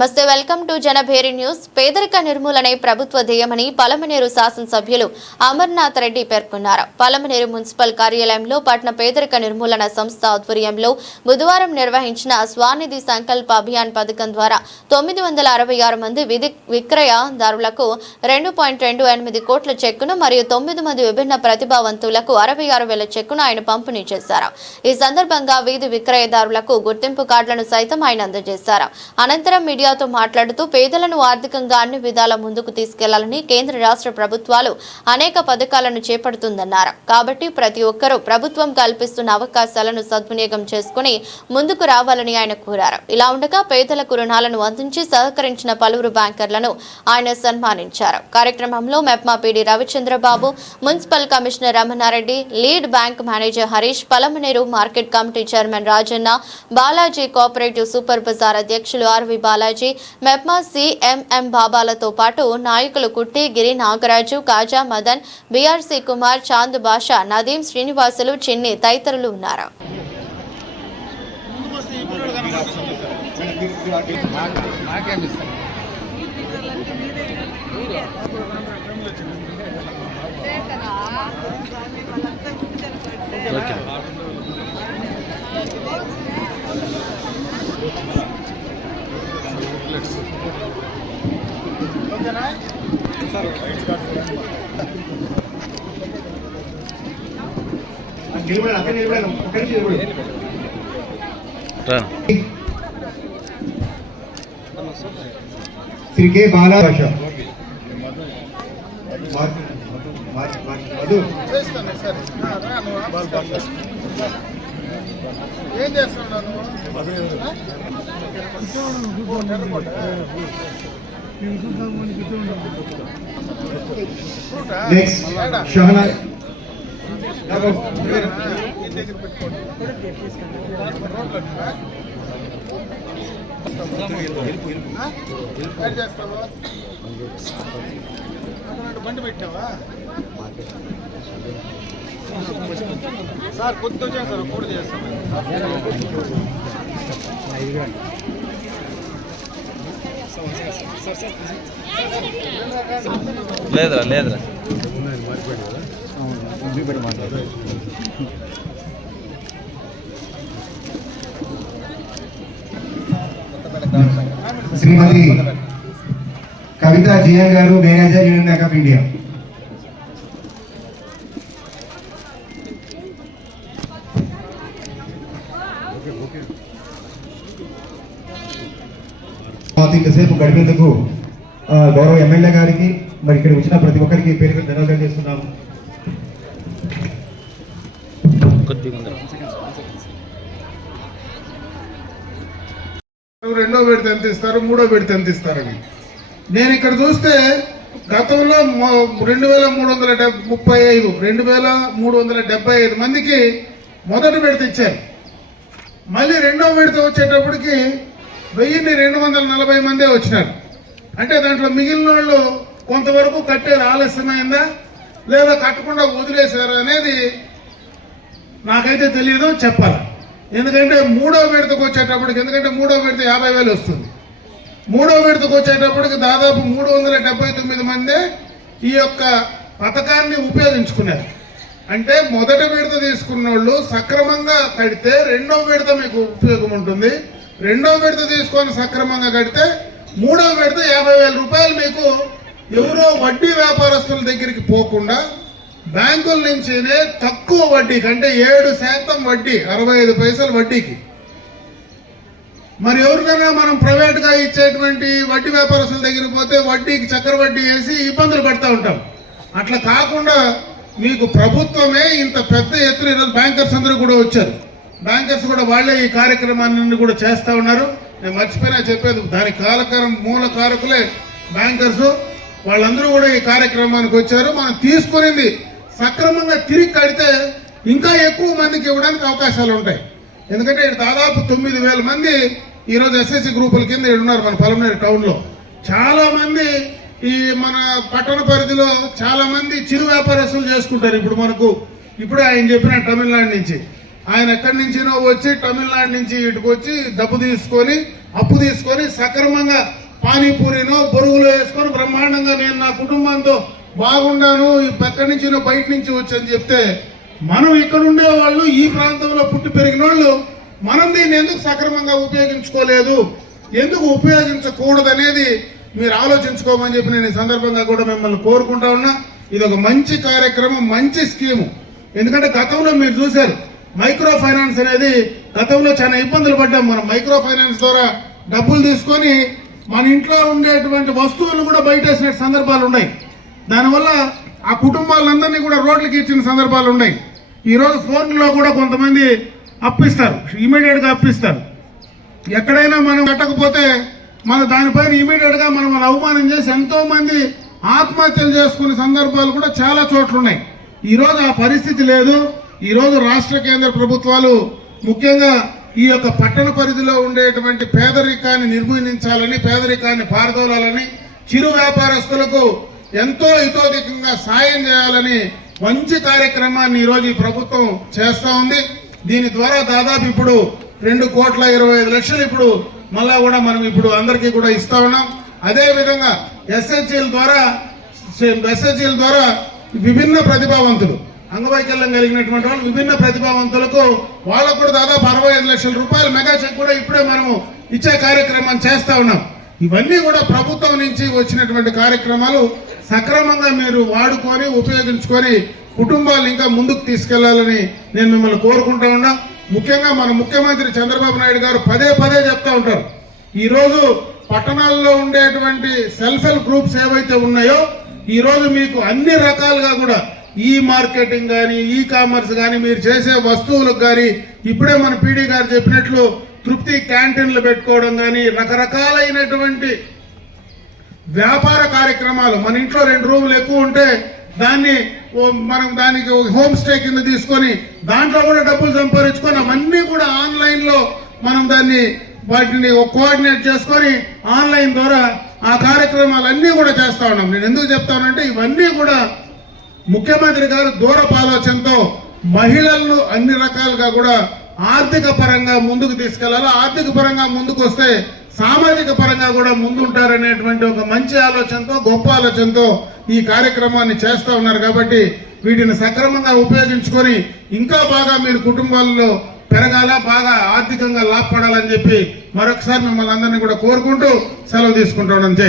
నమస్తే, welcome to Janabheri news. పేదరిక నిర్మూలనే ప్రభుత్వ ధ్యేయమని పలమనేరు శాసనసభ్యులు అమర్నాథ్ రెడ్డి పేర్కొన్నారు. పలమనేరు మున్సిపల్ కార్యాలయంలో పట్టణ పేదరిక నిర్మూలన సంస్థ ఆధ్వర్యంలో బుధవారం నిర్వహించిన స్వానిధి సంకల్ప అభియాన్ పథకం ద్వారా 966 మంది విక్రయదారులకు 2.28 కోట్ల చెక్కును మరియు 9 మంది విభిన్న ప్రతిభావంతులకు 66,000 చెక్కును ఆయన పంపిణీ చేశారు. ఈ సందర్భంగా వీధి విక్రయదారులకు గుర్తింపు కార్డులను సైతం ఆయన అందజేశారు. అనంతరం మీడియాతో మాట్లాడుతూ పేదలను ఆర్థికంగా అన్ని విధాల ముందుకు తీసుకెళ్లాలని కేంద్ర రాష్ట్ర ప్రభుత్వాలు అనేక పథకాలను చేపడుతుందన్నారు. కాబట్టి ప్రతి ఒక్కరూ ప్రభుత్వం కల్పిస్తున్న అవకాశాలను సద్వినియోగం చేసుకుని ముందుకు రావాలని ఆయన కోరారు. ఇలా ఉండగా పేదలకు రుణాలను అందించి సహకరించిన పలువురు బ్యాంకర్లను ఆయన సన్మానించారు. కార్యక్రమంలో MEPMA PD Ravichandrababu, municipal commissioner Ramanareddy, lead bank manager Harish, Palamaneru market committee chairman Rajanna, Balaji cooperative super bazaar అధ్యక్షులు ఆర్వి బాలాజీ, మెప్మా సిఎంఎం బాబాలతో పాటు నాయకులు కుట్టి, గిరి, నాగరాజు, కాజా, మదన్, బిఆర్సి కుమార్, చాంద్ బాషా, నదీం, శ్రీనివాసులు, చిన్ని తదితరులు ఉన్నారు. శ్రీ కే బాలాజీ ఏం చేస్తున్నాను నెక్స్ట్ షహనా బండి పెట్టినావా సార్? కొద్ది వచ్చాను సార్, కూడా చేస్తాను. లేదురా లేదురా శ్రీమతి కవిత జిఎన్ గారు, manager, union bank of India. ఇంతసేపు గడిపేందుకు గౌరవ ఎమ్మెల్యే గారికి, మరి ఇక్కడ వచ్చిన ప్రతి ఒక్కరికి పేరు ధన్యవాదాలు చేస్తున్నాము. రెండో విడత ఎంత ఇస్తారు, మూడో విడత ఎంత ఇస్తారని నేను ఇక్కడ చూస్తే గతంలో 2375 మందికి మొదటి విడత ఇచ్చారు. మళ్ళీ రెండో విడత వచ్చేటప్పటికి 1240 మందే వచ్చినారు. అంటే దాంట్లో మిగిలిన వాళ్ళు కొంతవరకు కట్టేది ఆలస్యమైందా లేదా కట్టకుండా వదిలేశారా అనేది నాకైతే తెలియదు, చెప్పాలి. ఎందుకంటే మూడో విడతకు వచ్చేటప్పటికి, ఎందుకంటే మూడో విడత 50,000 వస్తుంది. మూడో విడతకు వచ్చేటప్పటికి దాదాపు 379 మందే ఈ యొక్క పథకాన్ని ఉపయోగించుకున్నారు. అంటే మొదటి విడత తీసుకున్న వాళ్ళు సక్రమంగా కడితే రెండో విడత మీకు ఉపయోగం ఉంటుంది. రెండో విడత తీసుకొని సక్రమంగా కడితే మూడో విడత 50,000 రూపాయలు మీకు ఎవరో వడ్డీ వ్యాపారస్తుల దగ్గరికి పోకుండా బ్యాంకుల నుంచినే తక్కువ వడ్డీకి, అంటే 7% వడ్డీ, 65 పైసలు వడ్డీకి. మరి ఎవరికైనా మనం ప్రైవేట్గా ఇచ్చేటువంటి వడ్డీ వ్యాపారస్తుల దగ్గరికి పోతే వడ్డీకి చక్కెర వడ్డీ వేసి ఇబ్బందులు పడుతూ ఉంటాం. అట్లా కాకుండా మీకు ప్రభుత్వమే ఇంత పెద్ద ఎత్తున ఈరోజు బ్యాంకర్స్ అందరూ కూడా వచ్చారు. బ్యాంకర్స్ కూడా వాళ్ళే ఈ కార్యక్రమాన్ని కూడా చేస్తూ ఉన్నారు. నేను మర్చిపోయినా చెప్పేది, దాని మూల కారకులే బ్యాంకర్స్. వాళ్ళందరూ కూడా ఈ కార్యక్రమానికి వచ్చారు. మనం తీసుకునింది సక్రమంగా తిరిగి కడితే ఇంకా ఎక్కువ మందికి ఇవ్వడానికి అవకాశాలు ఉంటాయి. ఎందుకంటే దాదాపు 9,000 మంది ఈరోజు ఎస్ఎస్సి గ్రూపుల కింద ఉన్నారు మన పలమనేరు టౌన్లో. చాలా మంది ఈ మన పట్టణ పరిధిలో చాలా మంది చిరు వ్యాపారస్తులు చేసుకుంటారు. ఇప్పుడు ఆయన చెప్పిన తమిళనాడు నుంచి ఆయన ఎక్కడి నుంచినో వచ్చి తమిళనాడు నుంచి ఇటుకు వచ్చి డబ్బు తీసుకొని అప్పు తీసుకొని సక్రమంగా పానీపూరినో బొరుగులో వేసుకొని బ్రహ్మాండంగా నేను నా కుటుంబంతో బాగుండాను, ఎక్కడి నుంచి బయట నుంచి వచ్చని చెప్తే, మనం ఇక్కడ ఉండేవాళ్ళు, ఈ ప్రాంతంలో పుట్టి పెరిగిన వాళ్ళు, మనం దీన్ని ఎందుకు సక్రమంగా ఉపయోగించుకోలేదు, ఎందుకు ఉపయోగించకూడదు అనేది మీరు ఆలోచించుకోమని చెప్పి నేను ఈ సందర్భంగా కూడా మిమ్మల్ని కోరుకుంటా ఉన్నా. ఇది ఒక మంచి కార్యక్రమం, మంచి స్కీము. ఎందుకంటే గతంలో మీరు చూశారు, మైక్రో ఫైనాన్స్ అనేది గతంలో చాలా ఇబ్బందులు పడ్డాం. మనం మైక్రో ఫైనాన్స్ ద్వారా డబ్బులు తీసుకొని మన ఇంట్లో ఉండేటువంటి వస్తువులు కూడా బయటేసిన సందర్భాలు ఉన్నాయి. దానివల్ల ఆ కుటుంబాలందరినీ కూడా రోడ్లకి ఇచ్చిన సందర్భాలు ఉన్నాయి. ఈరోజు ఫోన్లో కూడా కొంతమంది అప్పిస్తారు, ఇమీడియట్ గా అప్పిస్తారు. ఎక్కడైనా మనం కట్టకపోతే మన దానిపైన ఇమీడియట్ గా మనం అవమానం చేసి ఎంతో మంది ఆత్మహత్యలు చేసుకునే సందర్భాలు కూడా చాలా చోట్ల ఉన్నాయి. ఈ రోజు ఆ పరిస్థితి లేదు. ఈ రోజు రాష్ట్ర కేంద్ర ప్రభుత్వాలు ముఖ్యంగా ఈ యొక్క పట్టణ పరిధిలో ఉండేటువంటి పేదరికాన్ని నిర్మూలించాలని, పేదరికాన్ని పారదోలాలని, చిరు వ్యాపారస్తులకు ఎంతో హితోధికంగా సాయం చేయాలని మంచి కార్యక్రమాన్ని ఈ రోజు ఈ ప్రభుత్వం చేస్తా ఉంది. దీని ద్వారా దాదాపు ఇప్పుడు 2,25,00,000 ఇప్పుడు మళ్ళా కూడా మనం ఇప్పుడు అందరికీ కూడా ఇస్తా ఉన్నాం. అదే విధంగా ఎస్హెచ్ఎల్ ద్వారా విభిన్న ప్రతిభావంతులు, అంగవైకల్యం కలిగినటువంటి వాళ్ళు, విభిన్న ప్రతిభావంతులకు వాళ్ళకు కూడా దాదాపు 65,00,000 రూపాయల మెగా చెక్ కూడా ఇప్పుడే మనము ఇచ్చే కార్యక్రమాన్ని చేస్తా ఉన్నాం. ఇవన్నీ కూడా ప్రభుత్వం నుంచి వచ్చినటువంటి కార్యక్రమాలు సక్రమంగా మీరు వాడుకొని ఉపయోగించుకొని కుటుంబాలు ఇంకా ముందుకు తీసుకెళ్లాలని నేను మిమ్మల్ని కోరుకుంటా ఉన్నా. ముఖ్యంగా మన ముఖ్యమంత్రి చంద్రబాబు నాయుడు గారు పదే పదే చెప్తా ఉంటారు, ఈ రోజు పట్టణాల్లో ఉండేటువంటి సెల్ఫ్ హెల్ప్ గ్రూప్స్ ఏవైతే ఉన్నాయో, ఈ రోజు మీకు అన్ని రకాలుగా కూడా ఈ మార్కెటింగ్ కానీ, ఈ కామర్స్ కానీ, మీరు చేసే వస్తువులకు కానీ, ఇప్పుడే మన పీడీ గారు చెప్పినట్లు తృప్తి క్యాంటీన్లు పెట్టుకోవడం కానీ, రకరకాలైనటువంటి వ్యాపార కార్యక్రమాలు, మన ఇంట్లో 2 రూములు ఎక్కువ ఉంటే దాన్ని మనం దానికి హోమ్ స్టే కింద తీసుకొని దాంట్లో కూడా డబ్బులు సంపాదించుకొని అవన్నీ కూడా ఆన్లైన్ లో మనం దాన్ని వాటిని కోఆర్డినేట్ చేసుకొని ఆన్లైన్ ద్వారా ఆ కార్యక్రమాలన్నీ కూడా చేస్తా ఉన్నాం. నేను ఎందుకు చెప్తానంటే ఇవన్నీ కూడా ముఖ్యమంత్రి గారు దూరపు ఆలోచనతో మహిళలను అన్ని రకాలుగా కూడా ఆర్థిక పరంగా ముందుకు తీసుకెళ్లాలి. ఆర్థిక పరంగా ముందుకు వస్తే సామాజిక పరంగా కూడా ముందుంటారనేటువంటి ఒక మంచి ఆలోచనతో, గొప్ప ఆలోచనతో ఈ కార్యక్రమాన్ని చేస్తా ఉన్నారు. కాబట్టి వీటిని సక్రమంగా ఉపయోగించుకొని ఇంకా బాగా మీరు కుటుంబాల్లో పెరగాల, బాగా ఆర్థికంగా లాభపడాలని చెప్పి మరొకసారి మిమ్మల్ని అందరినీ కూడా కోరుకుంటూ సెలవు తీసుకుంటా ఉన్నాను. జై హింద్.